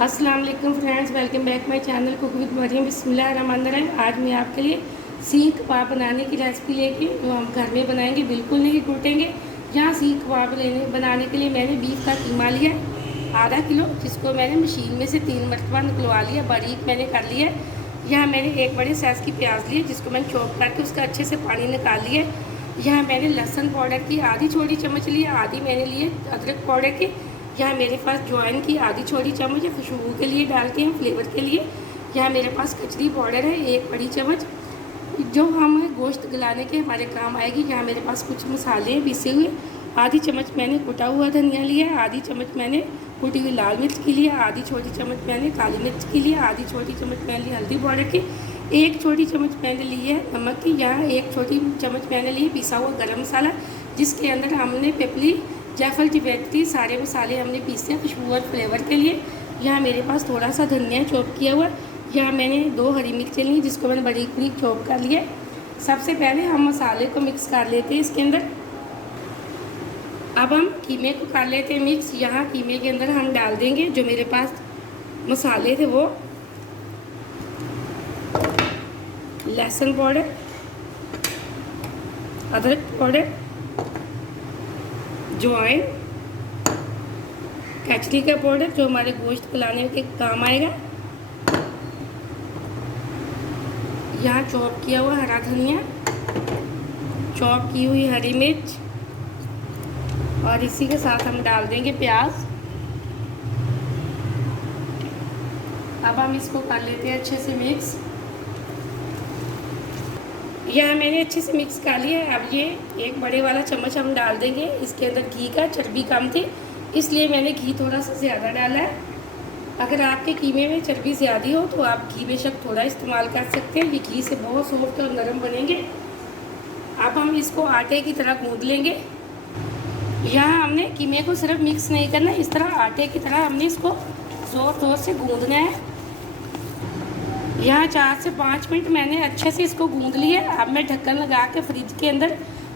अस्सलाम वालेकुम friends, welcome back my channel cook with Maryam. बिस्मिल्लाहिर्रहमानिर्रहीम। आज मैं आपके लिए सीख कबाब बनाने की रेसिपी लेके जो हम घर में बनाएंगे, बिल्कुल नहीं टूटेंगे। यहाँ सीख कबाब बनाने के लिए मैंने बीफ का कीमा लिया आधा किलो, जिसको मैंने मशीन में से 3 मरतबा निकलवा लिया, बारीक मैंने कर लिया। यहाँ मैंने एक बड़े साइज़ की प्याज ली, जिसको मैंने चॉप करके उसका अच्छे से पानी निकाल लिया। यहाँ मैंने लहसुन पाउडर की आधी छोटी चम्मच ली, आधी मैंने लिए अदरक पाउडर की। यहाँ मेरे पास ज्वाइन की आधी छोटी चम्मच है, खुशबू के लिए डालते हैं, फ्लेवर के लिए। यहाँ मेरे पास कचरी पाउडर है 1 बड़ी चम्मच, जो हमें गोश्त गलाने के हमारे काम आएगी। यहाँ मेरे पास कुछ मसाले हैं पीसे हुए। आधी चम्मच मैंने कुटा हुआ धनिया लिया है, आधी चम्मच मैंने कुटी हुई लाल मिर्च की लिया, आधी छोटी चम्मच मैंने काली मिर्च की लिया, आधी छोटी चम्मच मैंने ली हल्दी पाउडर की, 1 छोटी चम्मच मैंने ली है नमक की। यहाँ 1 छोटी चम्मच मैंने ली पिसा हुआ गरम मसाला, जिसके अंदर हमने पिपली जायफल जावित्री सारे मसाले हमने पीसे हैं खुशबू और फ्लेवर के लिए। यहाँ मेरे पास थोड़ा सा धनिया चॉप किया हुआ। यहाँ मैंने 2 हरी मिर्चें ली, जिसको मैंने बड़ी बड़ी चॉप कर लिया। सबसे पहले हम मसाले को मिक्स कर लेते हैं इसके अंदर। अब हम कीमे को कर लेते हैं मिक्स। यहाँ कीमे के अंदर हम डाल देंगे जो मेरे पास मसाले थे, वो लहसुन पाउडर, अदरक पाउडर, ज्वाइन, कचरी का पाउडर जो हमारे गोश्त गलाने के काम आएगा। यहाँ चॉप किया हुआ हरा धनिया, चॉप की हुई हरी मिर्च, और इसी के साथ हम डाल देंगे प्याज। अब हम इसको कर लेते हैं अच्छे से मिक्स। यह मैंने अच्छे से मिक्स कर लिया है। अब ये 1 बड़े वाला चम्मच हम डाल देंगे इसके अंदर घी का। चर्बी कम थी इसलिए मैंने घी थोड़ा सा ज़्यादा डाला है। अगर आपके कीमे में चर्बी ज़्यादा हो तो आप घी बेशक थोड़ा इस्तेमाल कर सकते हैं। ये घी से बहुत सॉफ्ट और नरम बनेंगे। अब हम इसको आटे की तरह गूंद लेंगे। यहाँ हमने कीमे को सिर्फ मिक्स नहीं करना, इस तरह आटे की तरह हमने इसको ज़ोर से गूंदना है। यहाँ 4 से 5 मिनट मैंने अच्छे से इसको गूंद लिया। अब मैं ढक्कन लगा के फ्रिज के अंदर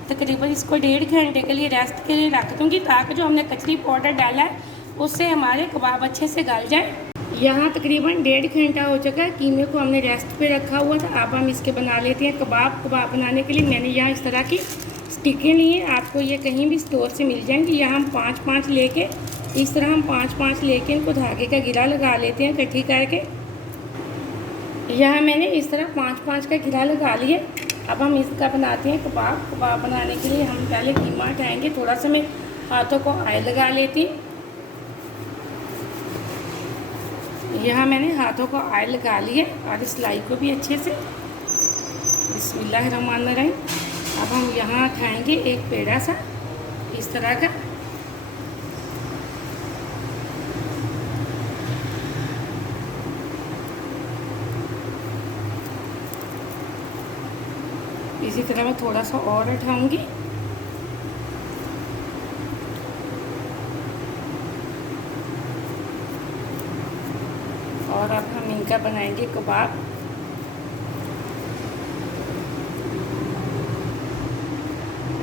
तकरीबन इसको 1.5 घंटे के लिए रेस्ट के लिए रख दूँगी, ताकि जो हमने कचरी पाउडर डाला है उससे हमारे कबाब अच्छे से गल जाए। यहाँ तकरीबन 1.5 घंटा हो चुका है। कीमे को हमने रेस्ट पे रखा हुआ था। अब हम इसके बना लेते हैं कबाब। कबाब बनाने के लिए मैंने यहाँ इस तरह की स्टिकें ली हैं, आपको ये कहीं भी स्टोर से मिल जाएंगी। यहाँ हम 5-5 लेके इस तरह हम 5-5 लेके इनको धागे का गिरा लगा लेते हैं इकट्ठी करके। यहाँ मैंने इस तरह 5-5 का घेरा लगा लिए। अब हम इसका बनाते हैं कबाब। कबाब बनाने के लिए हम पहले कीमा हटाएंगे। थोड़ा सा मैं हाथों को ऑयल लगा लेती। यहाँ मैंने हाथों को ऑयल लगा लिया और इस लाई को भी अच्छे से। बिस्मिल्लाहिर्रहमानिर्रहीम। अब हम यहाँ खाएंगे एक पेड़ा सा इस तरह का। इसी तरह मैं थोड़ा सा और उठाऊंगी। और अब हम इनका बनाएंगे कबाब।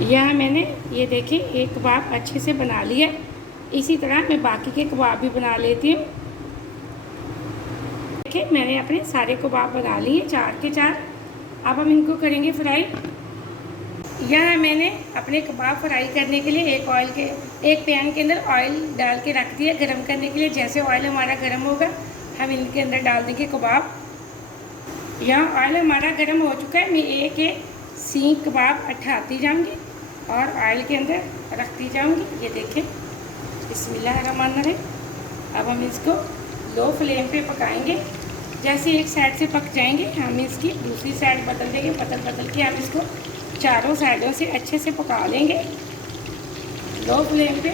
यहाँ मैंने ये देखिए एक कबाब अच्छे से बना लिया। इसी तरह मैं बाकी के कबाब भी बना लेती हूँ। देखिए मैंने अपने सारे कबाब बना लिए 4 के 4। अब हम इनको करेंगे फ्राई। यहाँ मैंने अपने कबाब फ्राई करने के लिए एक पैन के अंदर ऑयल डाल के रख दिया गरम करने के लिए। जैसे ऑयल हमारा गरम होगा हम इनके अंदर डाल देंगे कबाब। यहाँ ऑयल हमारा गरम हो चुका है। मैं एक सीख कबाब उठाती जाऊँगी और ऑयल के अंदर रखती जाऊँगी। ये देखें, बिस्मिल्लाहिर्रहमानिर्रहीम। अब हम इसको लो फ्लेम पे पकाएंगे। जैसे एक साइड से पक जाएंगे हम इसकी दूसरी साइड बदल देंगे। बदल के हम इसको चारों साइडों से अच्छे से पका लेंगे लो फ्लेम पे।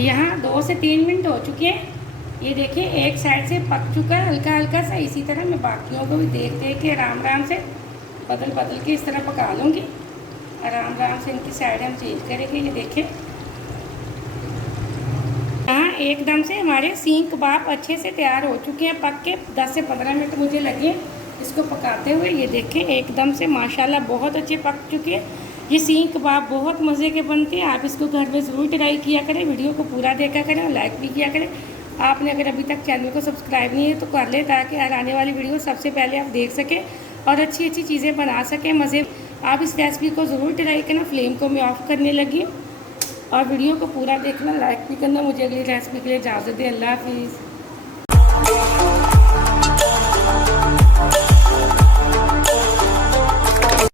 यहाँ 2 से 3 मिनट हो चुके हैं। ये देखिए एक साइड से पक चुका है हल्का हल्का सा। इसी तरह मैं बाकियों को भी देख के आराम से बदल के इस तरह पका लूँगी। आराम से इनकी साइड हम चेंज करेंगे। ये देखिए यहाँ एकदम से हमारे सीख कबाब अच्छे से तैयार हो चुके हैं पक के। 10 से 15 मिनट मुझे लगे इसको पकाते हुए। ये देखें एकदम से माशाल्लाह बहुत अच्छे पक चुके हैं। ये सीख कबाब बहुत मज़े के बनते हैं, आप इसको घर में ज़रूर ट्राई किया करें। वीडियो को पूरा देखा करें और लाइक भी किया करें। आपने अगर अभी तक चैनल को सब्सक्राइब नहीं है तो कर लें, ताकि आने वाली वीडियो सबसे पहले आप देख सकें और अच्छी अच्छी चीज़ें बना सकें मज़े। आप इस रेसिपी को ज़रूर ट्राई करना। फ्लेम को मैं ऑफ़ करने लगी और वीडियो को पूरा देखना, लाइक भी करना। मुझे अगली रेसिपी के लिए इजाज़त दें। अल्लाह हाफिज़।